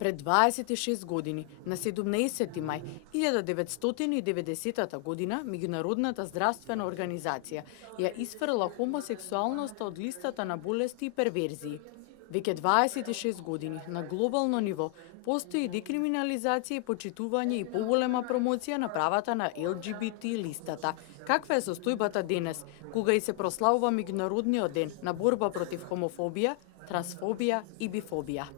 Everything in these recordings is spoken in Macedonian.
Пред 26 години, на 17 мај 1990 година, Меѓународната здравствена организација ја исфрла хомосексуалноста од листата на болести и перверзии. Веќе 26 години на глобално ниво постои декриминализација и почитување и поголема промоција на правата на ЛГБТ листата. Каква е состојбата денес, кога и се прославува Меѓународниот ден на борба против хомофобија, трансфобија и бифобија?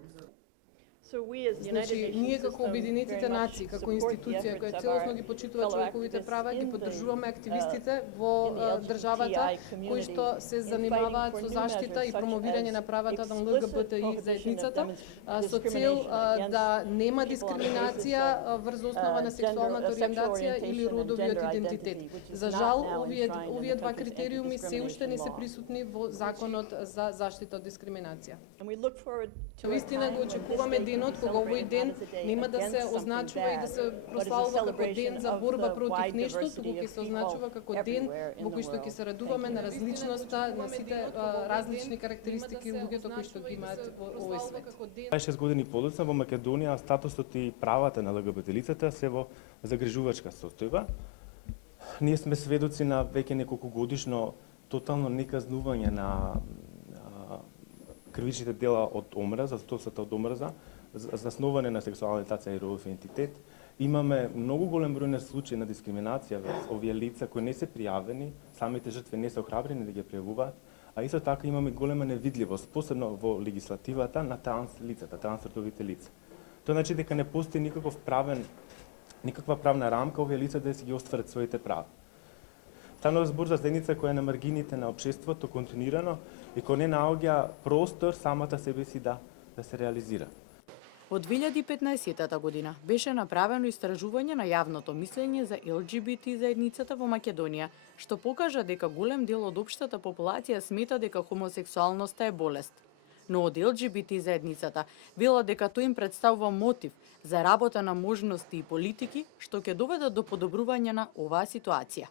Значи, ние како Обединетите нации, како институција која целосно ги почитува човековите права, ги поддржуваме активистите во државата кои што се занимаваат со заштита и промовирање на правата на ЛГБТИ заедницата, со цел да нема дискриминација врз основа на сексуалната ориентација или родовиот идентитет. За жал, овие два критериуми се уште не се присутни во Законот за заштита од дискриминација. Вистина го очекуваме денот кога овој ден нема да се означува и да се прославува како ден за борба против нешто, туку ќе се означува како ден во кој што ќе се радуваме на различноста, на сите различни карактеристики луѓето кои што ги имаат во овој свет. 26 години подоцна во Македонија статусот и правата на ЛГБТ лицата се во загрижувачка состојба. Ние сме сведоци на веќе неколку годишно тотално неказнување на кривичните дела од омраза, застосата од омраза, заснуване на сексуална ориентација и родов идентитет. Имаме многу голем број на случаи на дискриминација врз овие лица кои не се пријавени, самите жртви не се охрабрени да ги пријавуваат, а исто така имаме голема невидливост, посебно во легислативата на лицата, трансродовите лица. Тоа значи дека не постои никаква правна рамка овие лица да си ги остварат своите права. Станува збор за заедница која е на маргините на општеството континуирано и која не наоѓа простор самата себе си да се реализира. Од 2015 година беше направено истражување на јавното мислење за ЛГБТ заедницата во Македонија, што покажа дека голем дел од општата популација смета дека хомосексуалноста е болест. Но од ЛГБТ заедницата велат дека тој им представува мотив за работа на можности и политики што ќе доведат до подобрување на оваа ситуација.